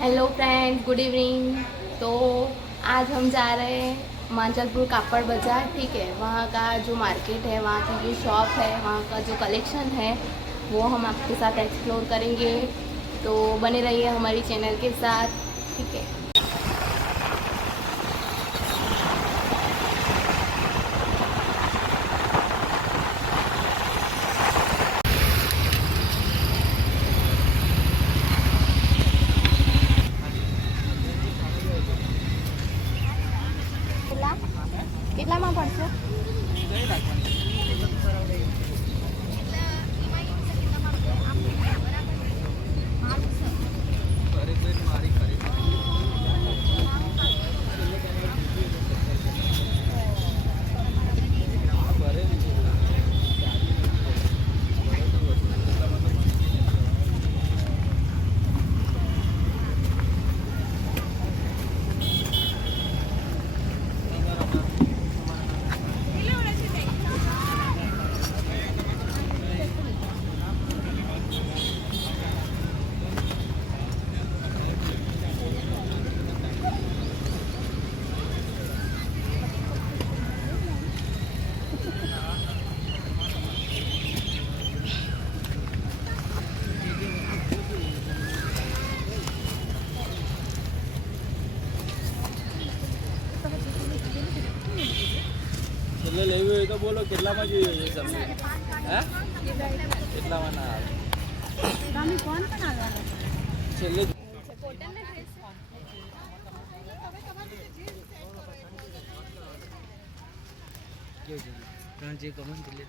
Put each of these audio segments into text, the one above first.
Hello friends, good evening. तो आज हम जा रहे हैं मांजलपुर कापड़ बाज़ार। ठीक है, वहाँ का जो मार्केट है, वहाँ की जो शॉप है, वहाँ का जो कलेक्शन है, वो हम आपके साथ एक्सप्लोर करेंगे। तो बने रहिए हमारी चैनल के साथ। ठीक है। કેટલામાં પડશે? છેલ્લે લેવી હોય તો બોલો, કેટલામાં જોઈએ છે તમને? હે, કેટલામાં ના આવે? છેલ્લે જે કમન દિલે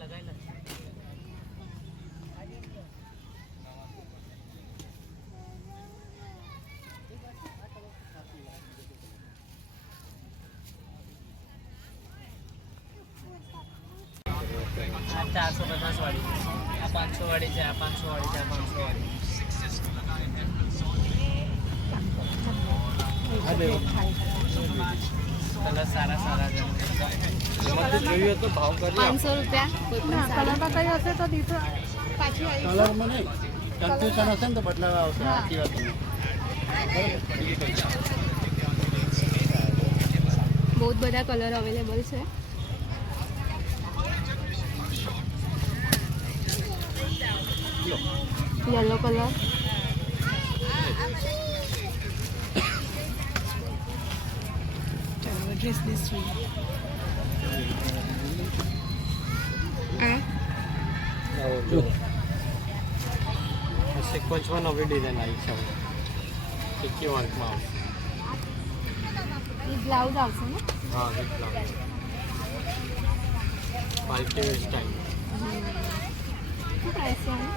लगाई 450 वाली, आ 500 वाली है, आ 500 वाली है, 500 वाली। कलर सारा सारा જોઈએ તો ભાવ કરી 500 રૂપિયા કલરમાં કઈ હશે તો દીધો પાછી આવી કલરમાં નહીં, કન્ફ્યુઝન હશે ને તો બદલાવા આવશે. સાચી વાત છે. બહુ બધા કલર અવેલેબલ છે. येलो कलर, સિક્વન્સમાં નવી ડિઝાઇન આવી છે. ટિક્કી વર્કમાં આવશે. ये ब्लाउज આવશે ને? હા, with blouse. Party wear style. શું પ્રાઇસ છે આની?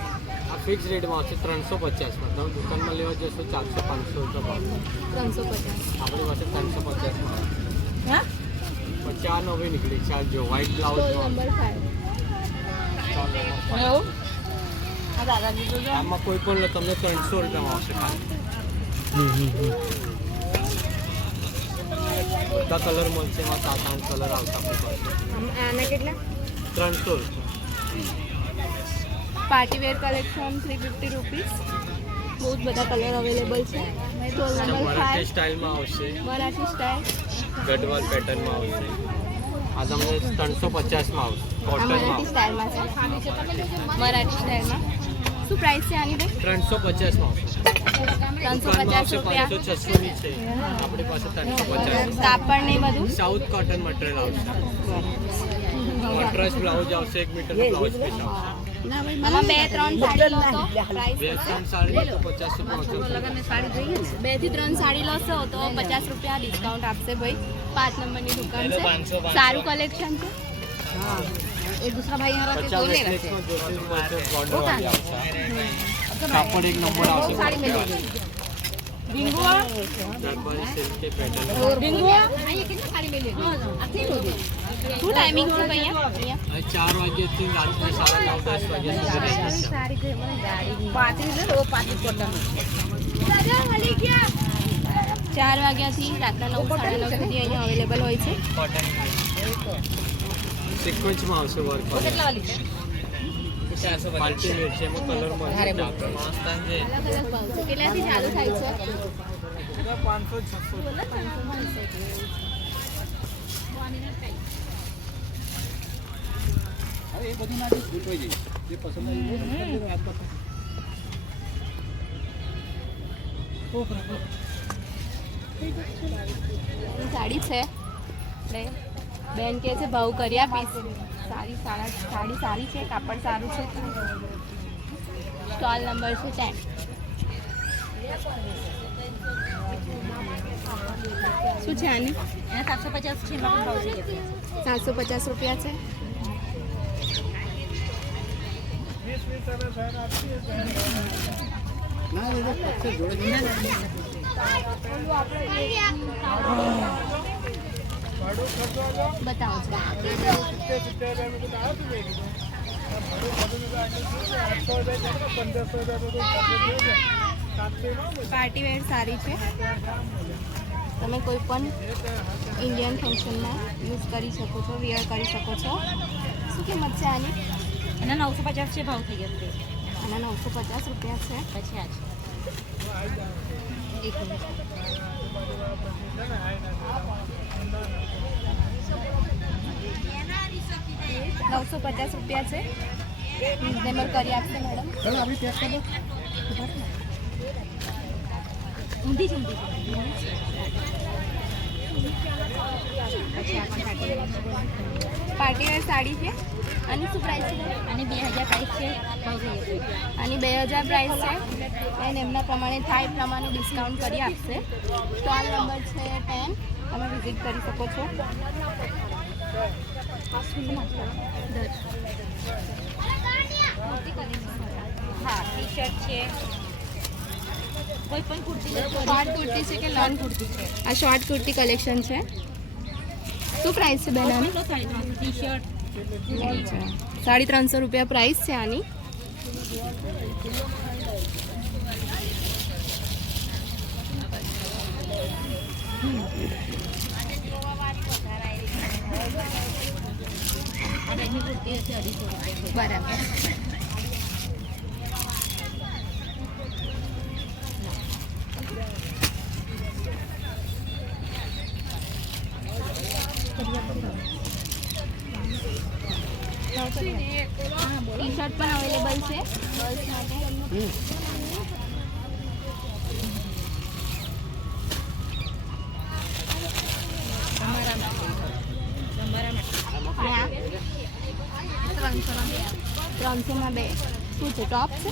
આ ફિક્સ રેટમાં આવશે 350માં. તમે દુકાનમાં લેવા જશો 400-500 રૂપિયા ભાવ. 350. આપણી પાસે 350માં. હા, પછી આ નવી નીકળી છે. આ જો વ્હાઇટ બ્લાઉઝ નંબર 5. એવું? આ દાદાજી જોજો. આમાં કોઈ પણ લો તમને 300 રૂપિયામાં આવશે ખાલી. બધા કલર મળશે. એમાં 7-8 કલર આવશે આપણી પાસે. આના કેટલા? 300 રૂપિયા. Party wear collection 350 rupees. બહુ જ બધા કલર અવેલેબલ છે. Stall number Marathi 5. સ્ટાઇલમાં આવશે. મરાઠી સ્ટાઇલ. ગઢવાલ પેટર્નમાં આવશે. આ તમને 350માં આવશે. આ કોટનમાં મરાઠી સ્ટાઇલમાં છે. મરાઠી સ્ટાઇલમાં શું પ્રાઇસ છે આની ભાઈ? 350માં આવશે. 350 રૂપિયા. 500-600 ની છે. આપણી પાસે 350. કાપડ ને બધું સાઉથ કોટન મટીરિયલ આવશે. મદ્રાસ બ્લાઉઝ આવશે. 1 મીટર બ્લાઉઝ પીસ આવશે. આમાં 2-3 સાડી લો તો પ્રાઇસ 2-3 સાડી તો 50 રૂપિયા. 2 થી 3 સાડી લોસો તો 50 રૂપિયા ડિસ્કાઉન્ટ આપશે ભાઈ. 5 નંબરની દુકાન છે. 500. સારું કલેક્શન છે. एक दूसरा भाई यहाँ रहते तो ले रहे કાપડ એક નંબર આવશે. જાગવારી સિલ્ક के पैटर्न શું ટાઈમિંગ છે અહીંયા 4 વાગ્યાથી રાત્રે 9:30 વાગ્યા સુધી રહે છે 4 વાગ્યાથી રાતના 9 સાડા 9 સુધી અહીંયા અવેલેબલ હોય છે. કોટન સિક્વન્સમાં આવશે વર્ક પાર્ટી વેર છે એમાં કલરમાં મસ્ત છે. અલગ અલગ ભાવ છે. કેટલાથી ચાલુ થાય છે? 500 600 એ બધી નાથી ફૂટ હોય જાય જે પસંદ સાડી છે આપણે બેન કહે છે ભાવ કરી આપીશ. સાડી સારી છે, કાપડ સારું છે. સ્ટોલ નંબર છે 10. શું છે આની? 750 છે ભાવ છે 750 રૂપિયા છે. બતાવો પાર્ટી વેર સારી છે. તમે કોઈ પણ ઇન્ડિયન ફંક્શનમાં યુઝ કરી શકો છો, વિયર કરી શકો છો. શું કિંમત છે આની? એના 950 છે ભાવ થઈ જશે. આના 950 રૂપિયા છે. પછી આ છે 950 રૂપિયા છે. રિઝનેબલ કરી આપશે મેડમ? ઊંધી છે પાર્ટી વેર સાડી છે. આની શું પ્રાઇસ છે? અને 2000 પ્રાઇસ છે ભાવ થઈ જશે. આની 2000 પ્રાઇસ છે. એન્ડ એમના પ્રમાણે થાય એ પ્રમાણે ડિસ્કાઉન્ટ કરી આપશે. સ્ટોલ નંબર છે 10. તમે વિઝિટ કરી શકો છો. હા ટી શર્ટ છે, કોઈ પણ કુર્તી શોર્ટ કુર્તી છે કે લોંગ કુર્તી છે? આ શોર્ટ કુર્તી કલેક્શન છે. શું પ્રાઇસ છે બેન આની? ટી શર્ટ 350 રૂપિયા પ્રાઇસ છે આની. બરાબર. ટી શર્ટ પણ અવેલેબલ છે ગર્લ્સ માટે. હા 300માં 2. શું છે? ટોપ છે?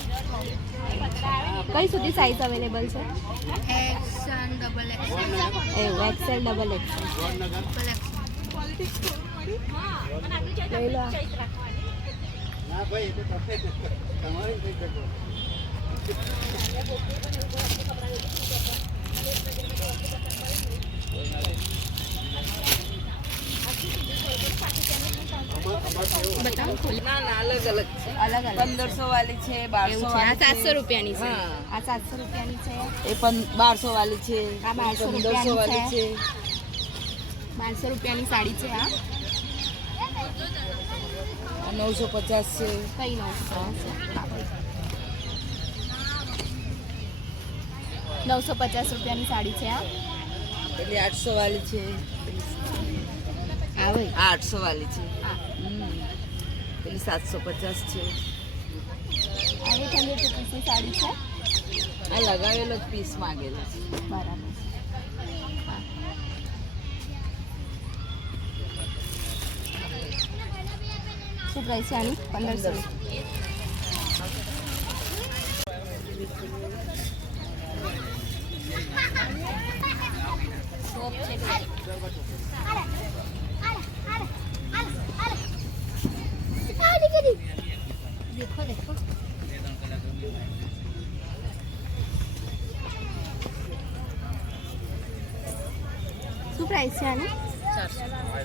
કઈ સુધી સાઇઝ અવેલેબલ છે? એવું XL ડબલ XL લઈ લો. બતાવો ખોલી. અલગ અલગ છે. અલગ અલગ 1500 વાળી છે, 1200 એવું છે. આ 700 રૂપિયાની છે. હા. આ 700 રૂપિયાની છે. એ પણ 1200 વાળી છે, આ 1200 1500 વાળી છે. 1200 રૂપિયાની સાડી છે. આ 950 છે. કઈ નો 950 રૂપિયાની સાડી છે. આ પેલી 800 વાળી છે, આવે આ 800 વાળી છે. હા. પેલી 750 છે. આવી 100 રૂપિયાની સાડી છે. આ લગાવેલો જ પીસ માંગેલો છે. બરાબર. શું પ્રાઇસ છે આની? 1500. देखो देखो પ્રાઇસ છે આની?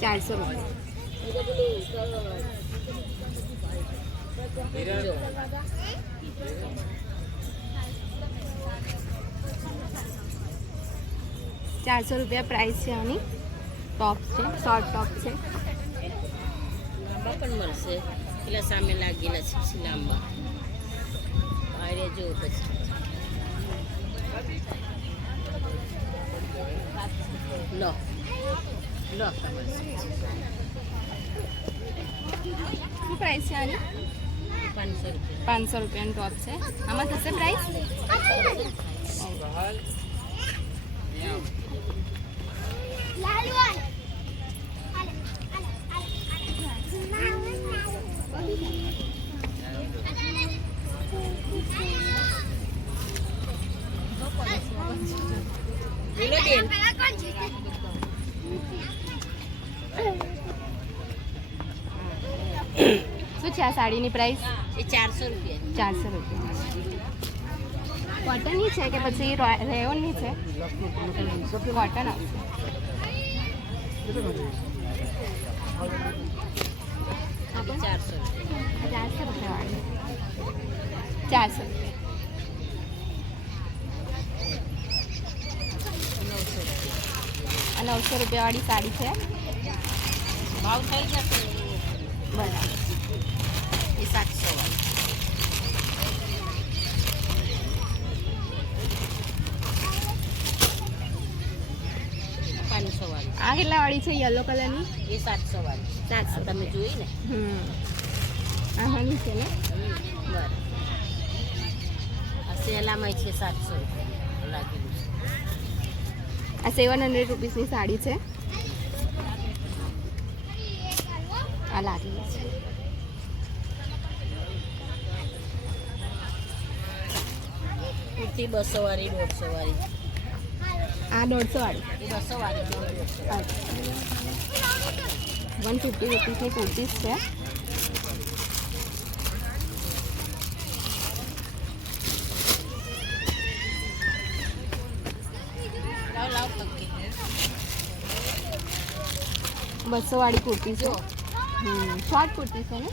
400 રૂપિયા. ₹400 પ્રાઇસ છે આની. ટોપ છે, શોર્ટ ટોપ છે. લાંબા પણ મળશે પેલા સામે લાગેલા છે લાંબા આરે જો પછી લો લો શું પ્રાઇસ છે આની? 500 રૂપિયાનું ટોપ છે. આમાં થશે પ્રાઇસ? શું છે આ સાડીની પ્રાઇસ? એ 400 રૂપિયા. 400 રૂપિયા. કોટનની છે કે પછી રેયોનની છે? કોટન આવશે. આ પણ 400 રૂપિયા. 400 રૂપિયાવાળી. 400 રૂપિયા. 900 રૂપિયાવાળી સાડી છે. ભાવ થઈ જશે બરાબર. એ 700 વાળી. આ કેટલા વાળી છે? યલો કલરની? એ 700 વાળી. 700 તમે જોઈ ને? આમાંની છે ને? બરાબર. આ સેલામાં છે 700 રૂપિયા લાગેલું છે. આ 700 રૂપીસની સાડી છે. આ લાગેલી છે. કુર્તી 200 વાળી 150 વાળી. આ 150 વાળી. એ 200 વાળી 150 રૂપીસની કુર્તીસ છે. લાવ લાવ પક્કી 200 વાળી કુર્તી છે. શોર્ટ કુર્તી છે ને?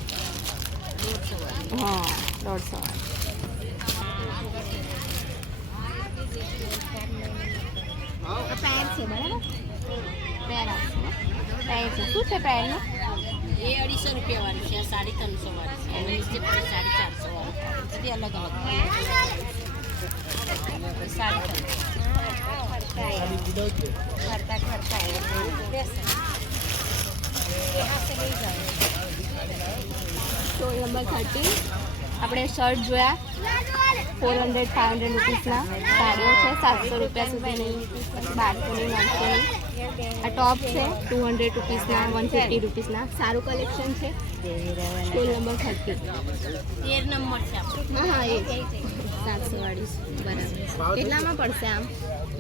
150 વાળી. હા, 150 વાળી. પેર છે બરાબર? પેર આવશે ને? પેર છે. શું છે પેરનું? એ 250 રૂપિયા વાળી છે. આ 350 વાળી છે. એની નીચે પણ 450 વાળી. બધી અલગ અલગ તો નંબર 13 આપણે શર્ટ જોયા 400-500 રૂપીસના. સાડીઓ છે 700 રૂપિયા સુધીની, 1200ની, 900ની. આ ટોપ છે 200 રૂપીસના, 150 રૂપીસના. સારું કલેક્શન છે. Stall number 30. 13 નંબર છે આપણો. હા, એ 700 વાળી છે. બરાબર. કેટલામાં પડશે આમ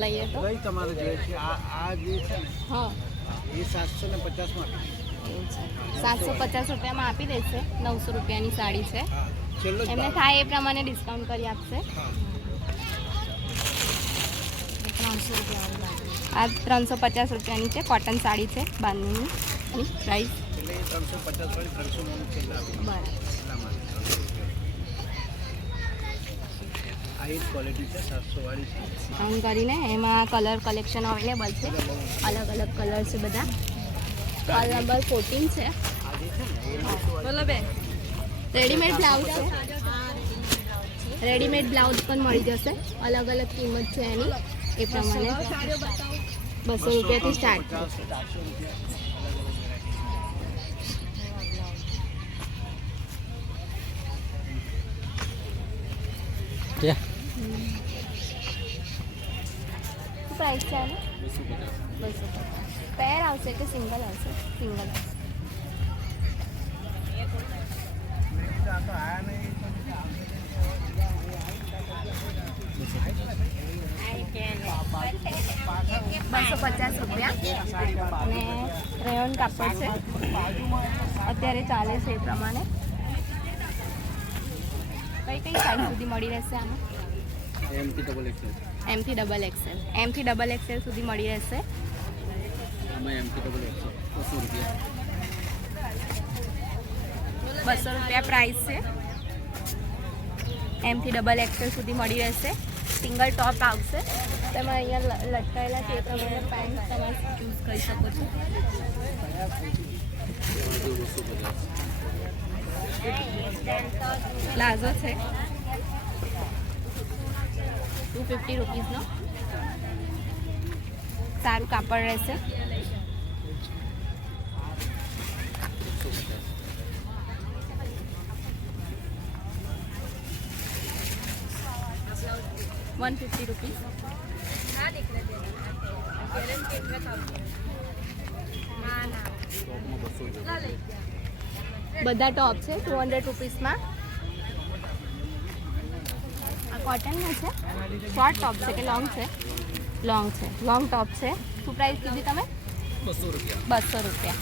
લઈએ તો? કઈ તમારે જોઈએ છે? આ જે છે ને હા, એ 750 માં. એવું છે. 750 રૂપિયામાં આપી દેશે. 900 રૂપિયાની સાડી છે. છેલ્લો જ એમને થાય એ પ્રમાણે ડિસ્કાઉન્ટ કરી આપશે. 300 રૂપિયા આ 350 રૂપિયાની છે. કોટન સાડી છે બાંધણીની. એની પ્રાઇસ એટલે 350 વાળી 300 માં છેલ્લા બરાબર. એટલા માટે. આ એક ક્વોલિટી છે 700 વાળી છે. ડિસ્કાઉન્ટ કરીને એમાં કલર કલેક્શન અવેલેબલ છે. અલગ અલગ કલર છે બધા. કલર નંબર 14 છે. આ જે છે ને એ 900 વાળી. રેડીમેડ બ્લાઉઝ છે. રેડીમેડ બ્લાઉઝ પણ મળી જશે. અલગ અલગ કિંમત છે એની એ પ્રમાણે. 200 રૂપિયાથી સ્ટાર્ટ છે. 400 રૂપિયા. પ્રાઇસ છે આની? 250. પેર આવશે કે સિંગલ આવશે? સિંગલ આવશે. ₹250 અને રેયોન કાપડ છે. અત્યારે ચાલે છે એ પ્રમાણે. કઈ કઈ સાઈઝ સુધી મળી રહેશે આમાં? એમથી ડબલ એક્સેલ. M થી XXL સુધી મળી રહેશે. આમાં એમટી ડબલ 200 રૂપિયા. 200 રૂપિયા પ્રાઇસ છે. એમથી ડબલ એક્સેલ સુધી મળી રહેશે. સિંગલ ટોપ આવશે. તમે અહીંયા લટકાયેલા છે એ પ્રમાણે પેન્ટ તમારે ચૂઝ કરી શકો છો. પ્લાઝો છે 250 રૂપીસનો. સારું કાપડ રહેશે. ₹150. બધા ટોપ છે 200 રૂપીસમાં. આ કોટનનું છે. શોર્ટ ટોપ છે કે લોંગ છે? લોંગ છે. લોંગ ટોપ છે. શું પ્રાઇસ કીધી તમે? 200 રૂપિયા. 200 રૂપિયા.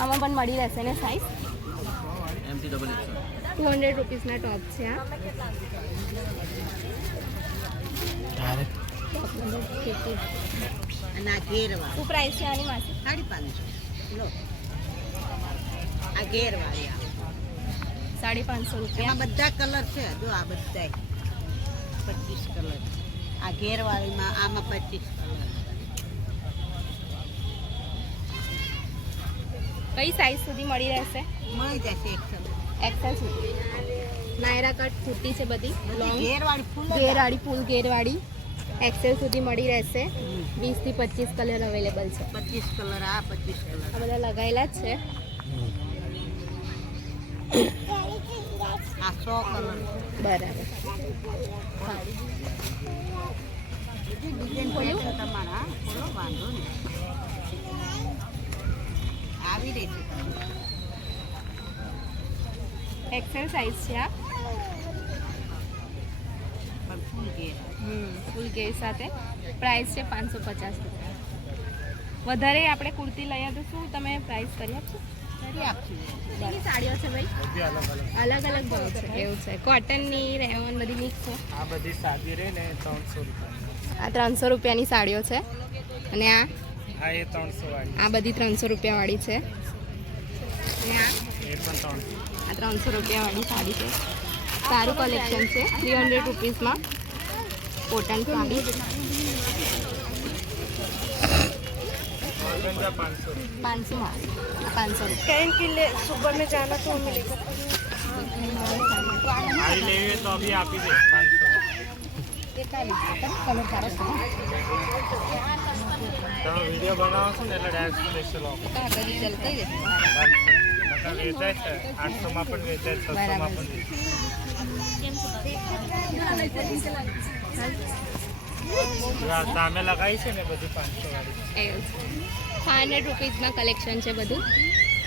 આમાં પણ મળી રહેશે ને સાઈઝ? એમટી ડબલ 200 રૂપીસના ટોપ છે આ. અને આ ઘેરવાળી શું પ્રાઇસ છે આની માસી? 550 લો. આ ઘેરવાળી આવે. 550 રૂપિયા. એમાં બધા કલર છે. જો આ બધા 25 કલર. આ ઘેરવાળીમાં આમાં 25 કલર. કઈ સાઈઝ સુધી મળી રહેશે? મળી જશે એક્સેલ સુધી. નાયરા કટ કુર્તી છે બધી. લોંગ ઘેરવાળી ફૂલ ઘેરવાળી ફૂલ ઘેરવાળી એક્સેલ સુધી મળી રહેશે. 20 થી 25 કલર અવેલેબલ છે. 25 કલર. આ 25 કલર. આ બધા લગાવેલા જ છે. આ 100 કલર. બરાબર. ડિઝાઇન ખોલ્યું? છે તમારા. ખોલો, વાંધો નહીં. આવી રહી છે. એક્સેલ સાઈઝ છે આ. પણ ફૂલ ઘેર. ફૂલ ઘેર સાથે. પ્રાઇસ છે 550 રૂપિયા. વધારે આપણે કુર્તી લઈએ તો શું તમે પ્રાઇસ કરી આપશો? કરી આપશું. કેટલી સાડીઓ છે ભાઈ? અલગ અલગ ભાવ છે. એવું છે. કોટનની રેવન બધી મિક્સ છે. આ બધી સાદી રહે ને 300 રૂપિયા. આ 300 રૂપિયાની સાડીઓ છે. અને આ આ એ 300 વાળી. આ બધી 300 રૂપિયાવાળી છે. અને આ એ પણ 300. આ 300 રૂપિયાવાળી સાડી છે. સારું કલેક્શન છે. 300 રૂપીસમાં કોટન સાડી. ऑर्गेन्जा 500 500 500 રૂપિયા. कहीं के लिए सुबह में जाना तो मिलेगा. आई लेंगे तो अभी आप ही दे 500. કલર સારો છે. તમે વિડીયો બનાવો છો ને એટલે ડાયરેક્ટ સ્પેશિયલ ઓફર. આ બધી ચાલતી જ હશે. વેચાય છે 800 માં પણ વેચાય 600 માં પણ વેચાય. સામે લગાવી છે ને બધી 500 વાળી. એવું છે. 500 રૂપીસમાં કલેક્શન છે બધું.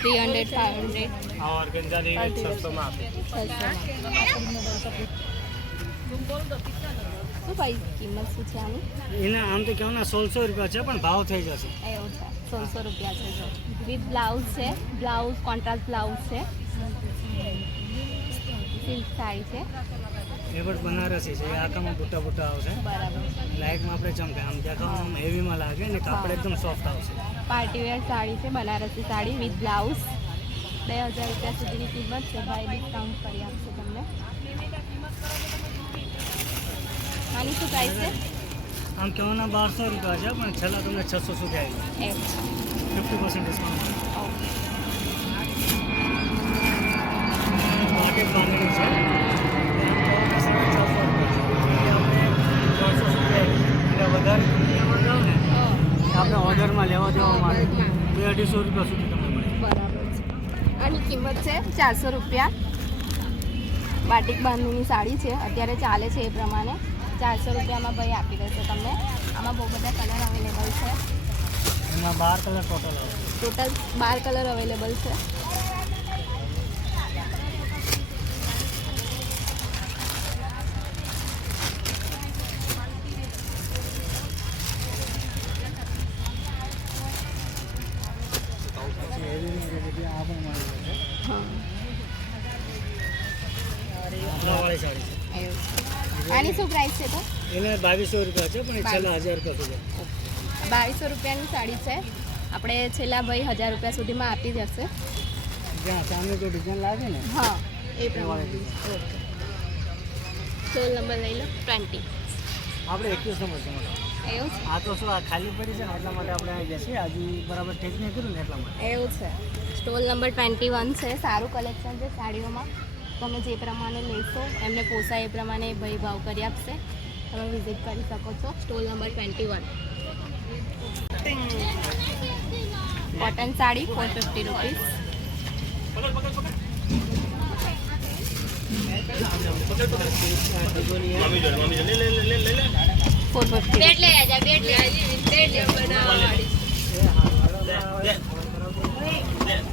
300 500 આ ઓર્ગેન્જા ની 600 માં આપે. 600. શું ભાઈ કિંમત શું છે આની? એના આમ તો કેવું ને 1600 રૂપિયા છે પણ ભાવ થઈ જશે. એવું છે. 1600 રૂપિયા છે. જો વિથ બ્લાઉઝ છે. બ્લાઉઝ કોન્ટ્રાસ્ટ બ્લાઉઝ છે. સિલ્ક સાડી છે. એ પણ બનારસી છે. એ આખામાં બુટ્ટા બુટ્ટા આવશે. બરાબર. લાઇટમાં આપણે ચમકે આમ દેખાવામાં હેવીમાં લાગે ને કાપડ એકદમ સોફ્ટ આવશે. પાર્ટીવેર સાડી છે. Banarasi sari with blouse. 2000 રૂપિયા સુધીની કિંમત છે. ભાઈ ડિસ્કાઉન્ટ કરી આપશે તમને. આની શું પ્રાઇસ છે? આમ કહેવાના 1200 રૂપિયા છે પણ છેલ્લા તમને 600 સુધી આવી એવું. 50% ડિસ્કાઉન્ટ. ઓકે. માર્કેટ બાંધણી છે. વધારે લેવા જાઓ ને આપણે ઓર્ડરમાં લેવા દેવા માટે 200-250 રૂપિયા સુધી તમને મળે. બરાબર છે. આની કિંમત છે 400 રૂપિયા. બાટિક બાંધણીની સાડી છે. અત્યારે ચાલે છે એ પ્રમાણે 400 રૂપિયામાં ભાઈ આપી દેશે તમને. આમાં બહુ બધા કલર અવેલેબલ છે. એમાં 12 કલર ટોટલ આવે. ટોટલ 12 કલર અવેલેબલ છે. પછી એવી રીતે આ પણ મળી જશે. હા વાળી સાડી છે. એવું છે. આની શું પ્રાઇસ છે તો? એને 2200 રૂપિયા છે, પણ એ છેલ્લા 1000 રૂપિયા સુધી. 2200 રૂપિયાની સાડી છે. આપણે છેલ્લા ભાઈ 1000 રૂપિયા સુધીમાં આપી જશે. જ્યાં સામે જો ડિઝાઇન લાગે ને હા એ પ્રમાણે. ઓકે, સ્ટોલ નંબર લઈ લો 20. આપણે 21 નંબર છે મેડમ. એવું છે? આ તો શું આ ખાલી પડી છે ને એટલા માટે આપણે આવી ગયા છીએ. હજી બરાબર ઠીક નહીં કર્યું ને એટલા માટે. એવું છે. સ્ટોલ નંબર 21 છે. સારું કલેક્શન છે સાડીઓમાં. તમે જે પ્રમાણે લેશો એમને પોસાય એ પ્રમાણે ભાઈ ભાવ કરી આપશે. તમે વિઝિટ કરી શકો છો. Stall number 21. Cotton sari 450 rupees.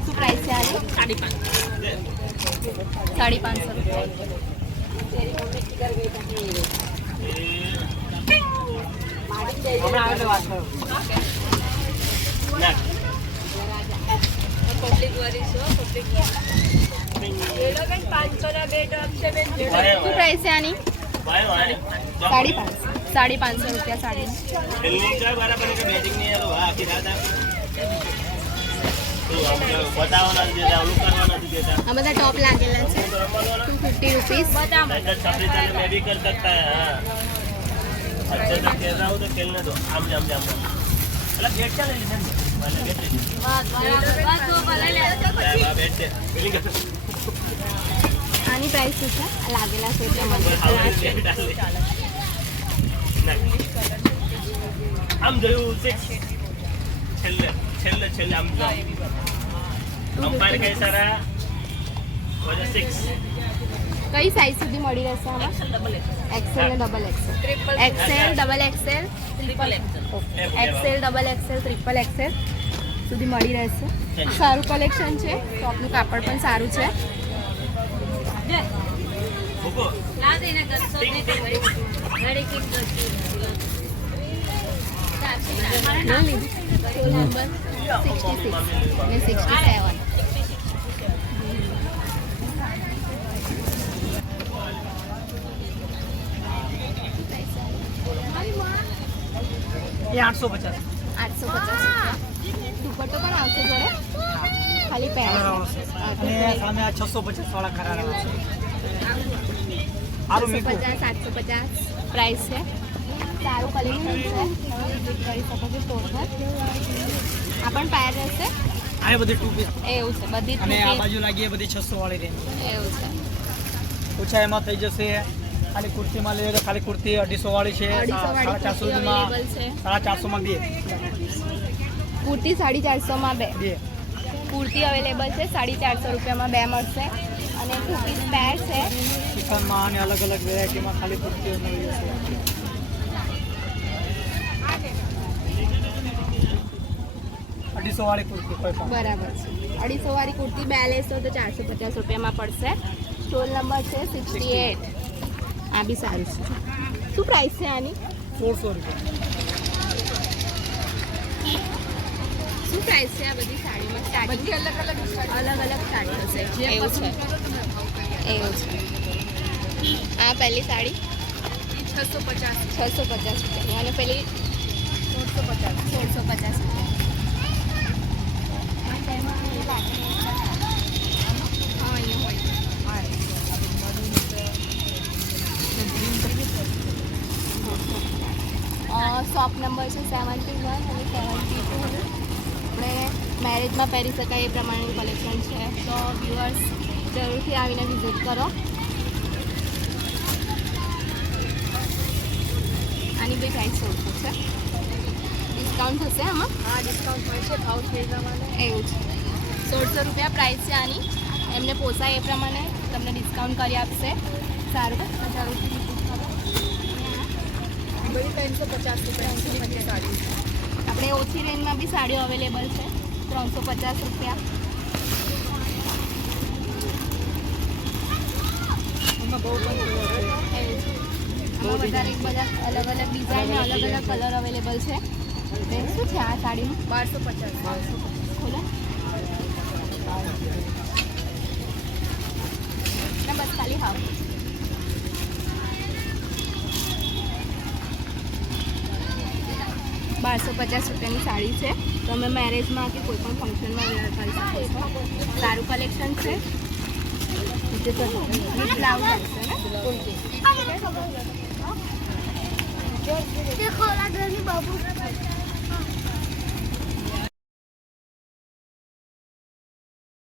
શું પ્રાઇસ છે આની? 550 રૂપિયા. હમણાં આગળ વાત કરો. શું પ્રાઇસ છે આની? 550 રૂપિયા સાડી. આ બધા ટોપ લાગેલા છે 250 રૂપીસ. मैं भी कर सकता है हाँ। अच्छे से खेल रहा हूँ तो खेलने दो आम जाम जाम मतलब गेट क्या ले लीजिए गेट આની પ્રાઇસ શું છે? આ લાગેલા છે એટલે આમ જોયું છેલ્લે છેલ્લે છેલ્લે આમ અમ્પાયર કઈ સારા 6 કઈ સાઇઝ સુધી મળી રહેશે આમાં? એક્સેલ ને double XL. XL double XL XL double XL triple XL સુધી મળી રહેશે. સારું કલેક્શન છે. ટોપનું કાપડ પણ સારું છે. નંબર 66 ને 67. એ 850. 850 રૂપિયા. દુપટ્ટો પણ આવશે જોડે? ખાલી પેન્ટ. અને સામે આ 650 વાળા કરાર આવે છે. સારું મીઠું 750 850 પ્રાઇસ છે. સારું કલેક્શન છે. તમે વિઝિટ કરી શકો છો સ્ટોર પર. આ પણ પેર રહેશે. આ બધી 2 પીસ એવું છે બધી અને આ two piece. બાજુ લાગી એ બધી 600 વાળી રેન્જ. એવું છે. ઓછા એમાં થઈ જશે. ખાલી કુર્તીમાં લઈએ તો ખાલી કુર્તી 250 વાળી છે. 250 વાળી 450 કુર્તી સુધીમાં અવેલેબલ છે. 450 માં બે કુર્તી 450 માં બે. કુર્તી અવેલેબલ છે 450 રૂપિયામાં બે મળશે. અને 2 પીસ પેર છે. ચિકનમાં અને અલગ અલગ વેરાયટીમાં ખાલી કુર્તીઓ મળી જશે. 250 વાળી કુર્તી કોઈ પણ બરાબર છે. 250 વાળી કુર્તી બે લેશો તો 450 રૂપિયામાં પડશે. સ્ટોલ નંબર છે 68. આ બી સારું છે. શું પ્રાઇસ છે આની? 1600 રૂપિયા. શું પ્રાઇસ છે આ બધી સાડીમાં? સ્ટાર્ટિંગ અલગ અલગ સાડીઓ છે. એવું છે. એવું છે. આ પહેલી સાડી 650 રૂપિયા અને પેલી 1650 રૂપિયા. હા અહીંયા હોય. શોપ નંબર છે 71 અને 72. આપણે મેરેજમાં પહેરી શકાય એ પ્રમાણેનું કલેક્શન છે. તો વ્યુઅર્સ જરૂરથી આવીને વિઝિટ કરો. આની બી પ્રાઇસ 1600 છે. ડિસ્કાઉન્ટ થશે આમાં? હા ડિસ્કાઉન્ટ મળશે. ભાવ થઈ જવાના એવું છે. 1600 રૂપિયા પ્રાઇસ છે આની. એમને પોસાય એ પ્રમાણે તમને ડિસ્કાઉન્ટ કરી આપશે. સારું જરૂરથી વિઝિટ કરો. 350 રૂપિયા સાડી. આપણે ઓછી રેન્જમાં બી સાડીઓ અવેલેબલ છે. 350 રૂપિયા. એમાં બહુ પણ આમાં વધારે બધા અલગ અલગ ડિઝાઇન ને અલગ અલગ કલર અવેલેબલ છે. શું છે આ સાડીનું? 1250. ખોલો ના બસ ખાલી હાવ. 1250 રૂપિયાની સાડી છે. તમે મેરેજમાં કે કોઈ પણ ફંક્શનમાં વેર કરી શકો છો. સારું કલેક્શન છે. વિથ બ્લાઉઝ આવશે ને.